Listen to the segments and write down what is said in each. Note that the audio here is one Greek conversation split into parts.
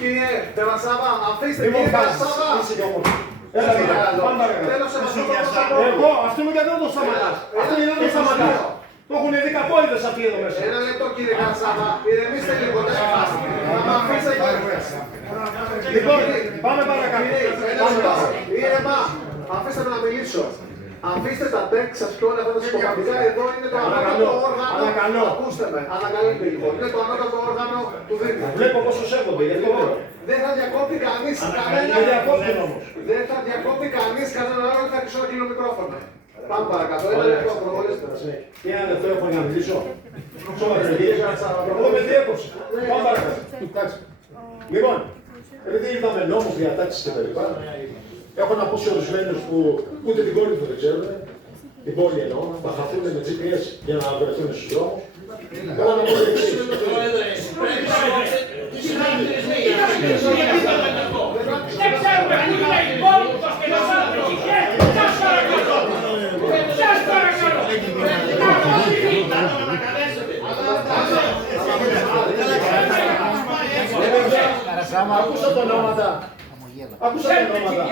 Κύριε Τερασάβα, αφήστε κύριε Τερασάβα. Εγώ, αυτό μου γιατί δεν το σταματάς. Αυτό γιατί δεν το σταματάς. Το έχουν δει καπόιδες αυτοί εδώ μέσα. Ένα λεπτό κύριε Τερασάβα, ηρεμήστε λίγο. Λοιπόν, πάμε παρακάτω. Ήρεμα, αφήστε με να μιλήσω. Αφήστε τα τέκ σας και όλα αυτά τα συμπογραφικά. Εδώ είναι το ανώτατο όργανο. Ακούστε με, ανακαλείτε λοιπόν. Είναι το ανώτατο όργανο του Δήμου. Βλέπω πόσο σέβονται, γιατί Λοιπόν, δεν θα διακόπτει κανείς κανένα. Δεν θα διακόπτει κανείς κανένα άλλο, θα κλείσω ένα κοινό μικρόφωνο. Πάμε παρακάτω. Ένα λεπτό, προχωρήστε. Τι ένα λεπτό έχω για να μιλήσω. Εγώ με διέκοψε. Πάμε παρακάτω. Λοιπόν, επειδή είδαμε νόμους, διατάξεις και τα λοιπά, έχω να πω σε ορισμένους που ούτε την κόρη του δεν ξέρουν, την πόλη εννοώ, θα χαθούν με GPS για να βρεθούν στους δρόμους. Θέλω να πω το εξής. Δεν ξέρουμε αν είναι η πόλη του και να σας προχυχέ. Σας παρακαλώ. Σας παρακαλώ. Ακούσα τα ονόματα. Ακούσα τα ονόματα.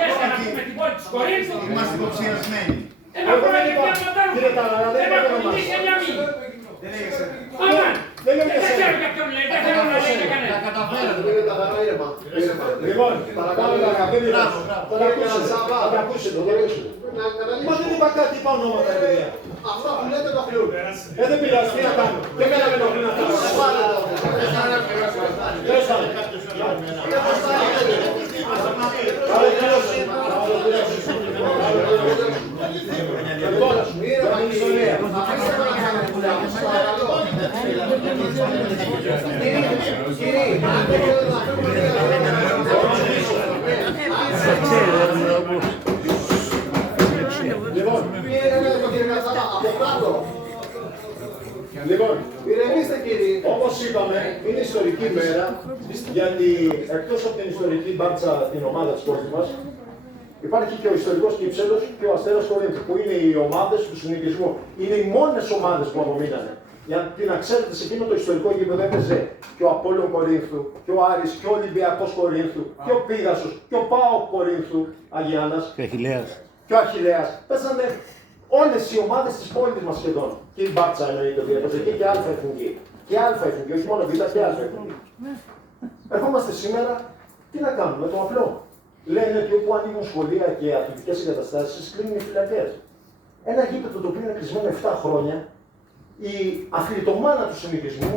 Είμαστε υποψιασμένοι. Κύριε Ταλαρά, δεν είναι το όνομα. Δεν είναι δεν ξέρω για ποιον λέει, δεν θέλω να λέει και κανένα. Κύριε Ταλαρά, ήρεμα. Λοιπόν, παρακαλώ να αγαπητοί μας. Θα τα ακούσετε, θα τα ακούσετε. Μα δεν είπα κάτι, είπα ονόματα, παιδιά. Αυτά που λέτε το χλούν. Δεν πειράζει, τι να κάνω. Και εμένα με ενοχλεί να κάνω. Τέλος πάντων. Λοιπόν, ηρεμήστε κύριοι. όπως είπαμε, είναι ιστορική μέρα, γιατί εκτός από την ιστορική μπάρτσα την ομάδα της πόλης μας, υπάρχει και ο ιστορικός Κύψελος και ο Αστέρας Κορίνθου, που είναι οι ομάδες του συνοικισμού. Είναι οι μόνες ομάδες που απομείνανε. Γιατί να ξέρετε, σε εκείνο το ιστορικό γήπεδο έπαιζε και ο Απόλλων Κορίνθου, και ο Άρης, και ο Ολυμπιακός Κορίνθου, και ο Πίγασος, και ο ΠΑΟΚ Κορίνθου Αγιάννας. Και ο Αχιλλέας. Παίζανε όλες οι ομάδες της πόλης μας σχεδόν. Και η Μπάρτσα εννοείται ότι έπαιζε και Α εθνική. Και Α εθνική, όχι μόνο Β, και Α εθνική. Ερχόμαστε σήμερα, τι να κάνουμε, το απλό. Λένε ότι όπου ανοίγουν σχολεία και αθλητικές εγκαταστάσεις, κλείνουν οι φυλακές. Ένα γήπεδο το οποίο είναι κλεισμένο 7 χρόνια, η αθλητομάνα του συνοικισμού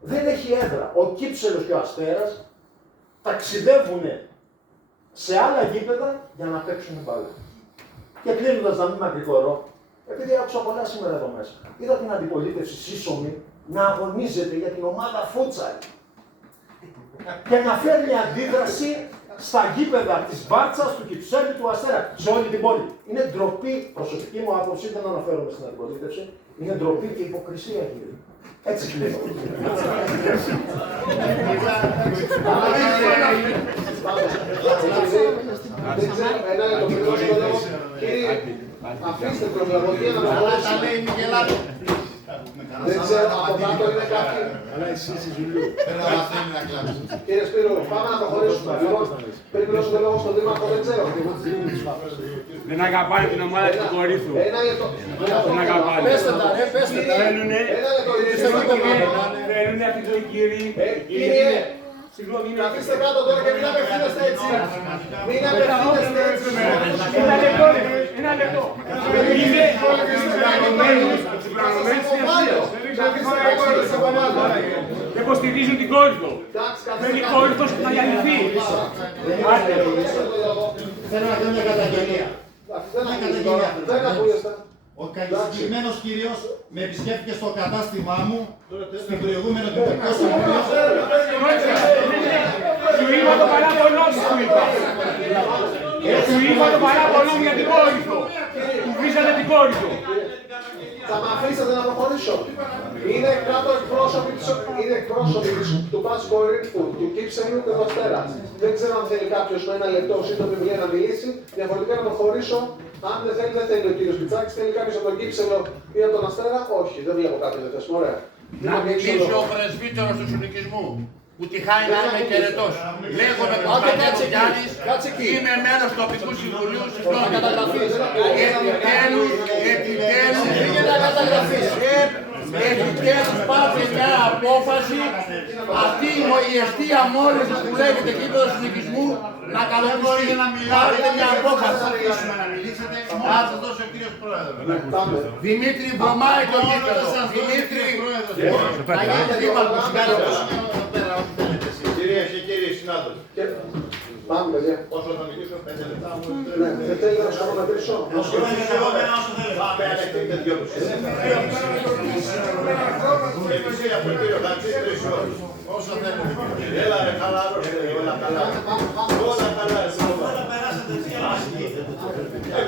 δεν έχει έδρα. Ο Κύψελος και ο Αστέρας ταξιδεύουν σε άλλα γήπεδα για να παίξουν μπάλα. Και κλείνοντας, να μην μακρηγορώ, επειδή άκουσα πολλά σήμερα εδώ μέσα, είδα την αντιπολίτευση σύσσωμη να αγωνίζεται για την ομάδα φούτσαλ και να φέρνει αντίδραση στα γήπεδα της Μπάρτσας, του Κυψέλη, του Αστέρα, σε όλη την πόλη. Είναι ντροπή, προσωπική μου άποψη, δεν αναφέρομαι στην αντιπολίτευση, είναι ντροπή και υποκρισία, κύριε. Έτσι κλείνω. Δεν ξέρω, ένα λεπτό πριν δώσω το λόγο. Κύριε, αφήστε την προσλαγωγία να προχωρήσουμε. Δεν ξέρω, από κάτω είναι κάποιοι. Κύριε Σπύρο, πάμε να προχωρήσουμε. Πριν δώσω το λόγο στον Δήμαρχο, δεν ξέρω. Δεν αγαπάνε την ομάδα του Κορίνθου. Ένα λεπτό. Δεν αγαπάνε. Πέστε τα, πέστε τα. Ένα λεπτό, Θέλουν αυτοί οι κύριοι. κύριε. Καθίστε κάτω τώρα και μην απευθύνεστε έτσι. Μην απευθύνεστε έτσι. Ένα λεπτό. Είναι συμπραγωμένοι στην ευθεία. Δεν υποστηρίζουν την κόρη του. Δεν είναι η κόρη του να διαλυθεί. Θέλω να κάνω μια καταγγελία. Δεν ακούγεστε. Ο συγκεκριμένος κύριος με επισκέφθηκε στο κατάστημά μου στην προηγούμενη Δημοτικό Συμβούλιο. Σου είπα το παράπονό μου, σου είπα. Σου είπα το παράπονό μου για την κόρη του. Του βρίσατε την κόρη του. Θα με αφήσετε να προχωρήσω. Είναι κάτω εκπρόσωποι του Μπάτς Κορίνθου, του Κύψελου και του Αστέρα. Δεν ξέρω αν θέλει κάποιος με ένα λεπτό σύντομη μιλία να μιλήσει. Διαφορετικά να προχωρήσω. Αν δεν θέλει ο κύριος Πιτσάκης, θέλει κάποιος από τον Κύψελο ή από τον Αστέρα. Όχι, δεν βλέπω κάποιον δεν θες. Ωραία. Να μιλήσει ο πρεσβύτερος του συνοικισμού. Που τυχάει να είμαι και ερετός. Λέγομαι Κωνσταντίνος Γιάννης, είμαι μέλος τοπικού συμβουλίου Συντρόμου. Επιτέλους πάρτε μια απόφαση, αυτή η αιστεία μόλις που λέγεται κήπεδο συνοικισμού, να καλωσορίζει να πάρετε μια απόφαση. Ας σας δώσει ο κύριος Πρόεδρος. Δημήτρη, βρωμάει το γήπεδο. Δημήτρη, να γίνετε δήμαρχος. Κυρίες και κύριοι συνάδελφοι, Πάμε, παιδιά. όσο θα μιλήσω 5 λεπτά μου Ναι, δεν θέλει να χρονομετρήσω. πάμε ανεκτήμετε 2,5. Επίσης από τον κύριο Χατζή 3 ώρες. Όσο θέλετε. Έλα ρε, χαλαρώστε, όλα καλά. Όλα καλά, εσύ όλα.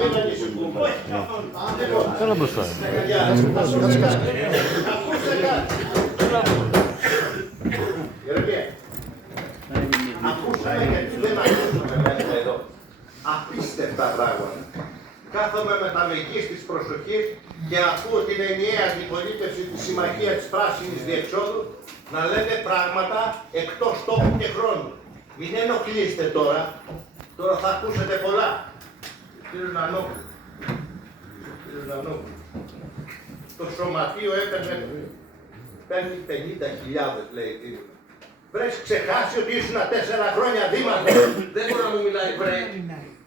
Μην ανησυχούμε. Καλά μπροστά. Ακούστε κάτι. Γερεμία. Ακούσαμε γιατί δεν ακούσαμε μέσα εδώ. Απίστευτα πράγματα. Κάθομαι με τα μεγής της προσοχής και ακούω την ενιαία αντιπολίτευση της Συμμαχίας της Πράσινης Διεξόδου να λένε πράγματα εκτός τόπου και χρόνου. Μην ενοχλείστε τώρα. Τώρα θα ακούσετε πολλά. Κύριε Νανόπουλο. Το σωματείο παίρνει 50.000 λέει κύριε. Βρες ξεχάσει ότι ήσουν 4 χρόνια δήμαρχος. Δεν μπορεί να μου μιλάει βρε.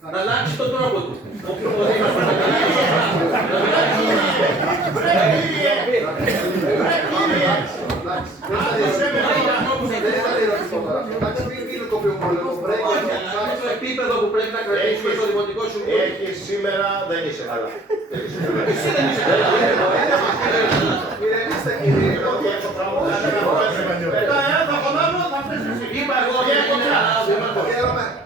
Να αλλάξει τον τρόπο του. Βρε κύριε. Το επίπεδο που πρέπει να κρατήσουμε στο Δημοτικό Συμβούλιο. Έχεις σήμερα, δεν είσαι καλά. Ηρεμήστε κύριε. Είπα εγώ,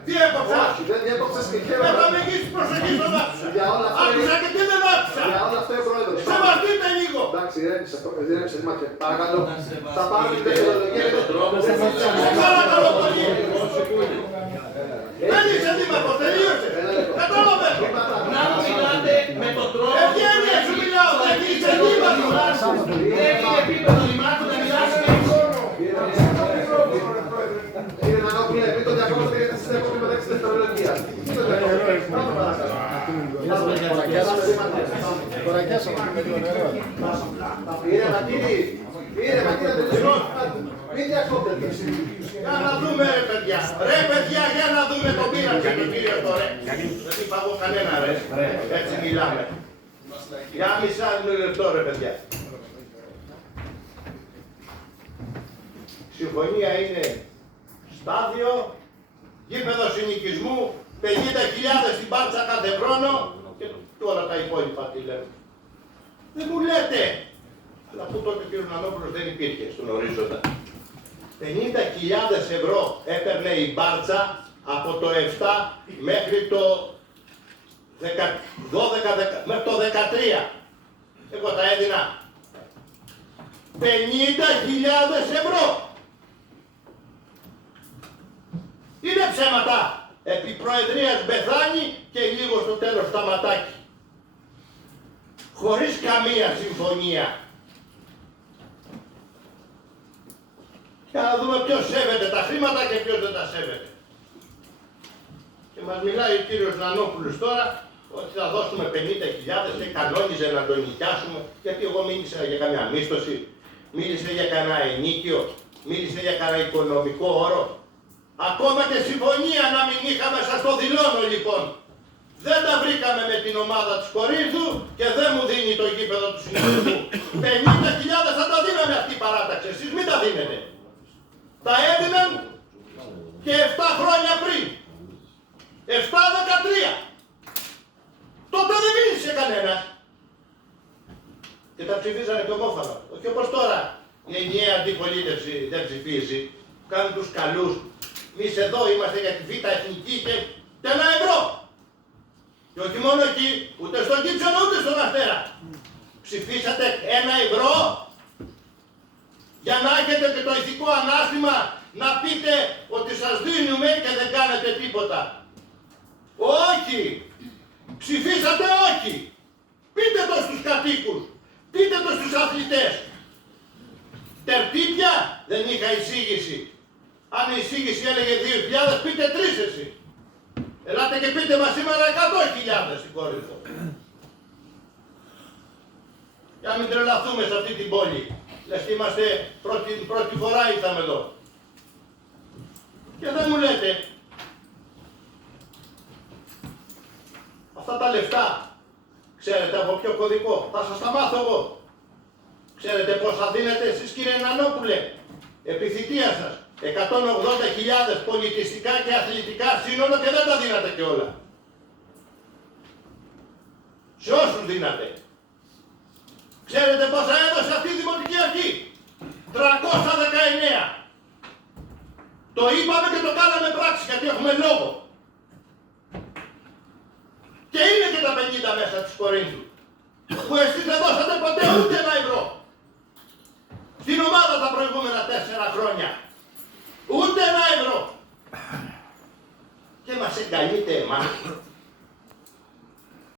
τι έκοψα. Δεν διέκοψες και Με χαίρομαι. τα μεγής προσοχής τον άφησα. Για όλα αυτά Άκουσα και τι δεν άφησα. Για όλα αυτά ο πρόεδρος. Σεβαστείτε λίγο. Εντάξει, ηρέμησε, μάτια. Παρακαλώ. Θα πάρω την τεχνολογία και τον τρόπο. Παρακαλώ πολύ. Δεν είσαι δήμαρχος, τελείωσε. Καταλαβαίνω. Να μου μιλάτε με τον τρόπο. Ευγένεια σου μιλάω, δεν είσαι δήμαρχος. Δεν είναι επίπεδο δημάρχου να μιλάς με Κύριε Νανόπουλε, μην το διακόψετε γιατί σας έχω πει μεταξύ τεχνολογίας. Μην το διακόψετε. Πάμε παρακαλώ. Ήρεμα κύριοι, μην διακόπτετε. Για να δούμε ρε παιδιά. Ρε παιδιά, για να δούμε τον πείραξη του κύριου τώρα. Δεν είπα εγώ κανένα ρε. Έτσι μιλάμε. Για μισά λεπτό ρε παιδιά. Η συμφωνία είναι στάδιο, γήπεδο συνοικισμού, 50.000 στην Πάρτσα κάθε χρόνο και τώρα τα υπόλοιπα τι λέμε. Δεν μου λέτε. Αλλά που τότε ο κ. Νανόπουλος δεν υπήρχε στον ορίζοντα. 50.000 ευρώ έπαιρνε η Μπάρτσα από το 7 μέχρι το 12, μέχρι το 13. Εγώ τα έδινα. 50.000 ευρώ. Είναι ψέματα. Επί προεδρίας Μπεθάνη και λίγο στο τέλος σταματάκι. Χωρίς καμία συμφωνία. Για να δούμε ποιος σέβεται τα χρήματα και ποιος δεν τα σέβεται. Και μας μιλάει ο κύριος Νανόπουλος τώρα ότι θα δώσουμε 50.000 και κανόνιζε να τον νοικιάσουμε, γιατί εγώ μίλησα για καμιά μίσθωση, μίλησε για κανένα ενίκιο, μίλησε για κανένα οικονομικό όρο. Ακόμα και συμφωνία να μην είχαμε, σας το δηλώνω λοιπόν. Δεν τα βρήκαμε με την ομάδα της Κορίνθου και δεν μου δίνει το γήπεδο του συνοικισμού. 50.000 θα τα δίναμε αυτή η παράταξη, εσείς μην τα δίνετε. Τα έδιναν και 7 χρόνια πριν. 7-13. Τότε δεν μίλησε κανένας. Και τα ψηφίσανε και ομόφωνα. Όχι όπως τώρα η ενιαία αντιπολίτευση δεν ψηφίζει. Κάνουν τους καλούς. Εμείς εδώ είμαστε για τη Β' Εθνική και 1 ευρώ. Και όχι μόνο εκεί, ούτε στον Κύψονα ούτε στον Αστέρα. Ψηφίσατε 1 ευρώ για να έχετε και το ηθικό ανάστημα να πείτε ότι σας δίνουμε και δεν κάνετε τίποτα. Όχι! Ψηφίσατε όχι! Πείτε το στους κατοίκους! Πείτε το στους αθλητές! Τερτύπια δεν είχα εισήγηση. Αν η εισήγηση έλεγε 2.000, πείτε 3 εσύ. Ελάτε και πείτε μας σήμερα 100.000 στην Κόρινθο. Για να μην τρελαθούμε σε αυτή την πόλη. Λες και είμαστε πρώτη φορά ήρθαμε εδώ. Και δεν μου λέτε. Αυτά τα λεφτά, ξέρετε από ποιο κωδικό, θα σας τα μάθω εγώ. Ξέρετε πώς θα δίνετε εσείς κύριε Νανόπουλε, επί θητεία σας, 180.000 πολιτιστικά και αθλητικά σύνολο και δεν τα δίνατε κιόλα. Σε όσους δίνατε. Ξέρετε πόσα έδωσε αυτή η Δημοτική Αρχή. 319. Το είπαμε και το κάναμε πράξη γιατί έχουμε λόγο. Και είναι και τα 50 μέσα της Κορίνθου. Που εσείς δεν δώσατε ποτέ ούτε ένα ευρώ. Στην ομάδα τα προηγούμενα 4 χρόνια. Ούτε ένα ευρώ. Και μας εγκαλείτε εμάς.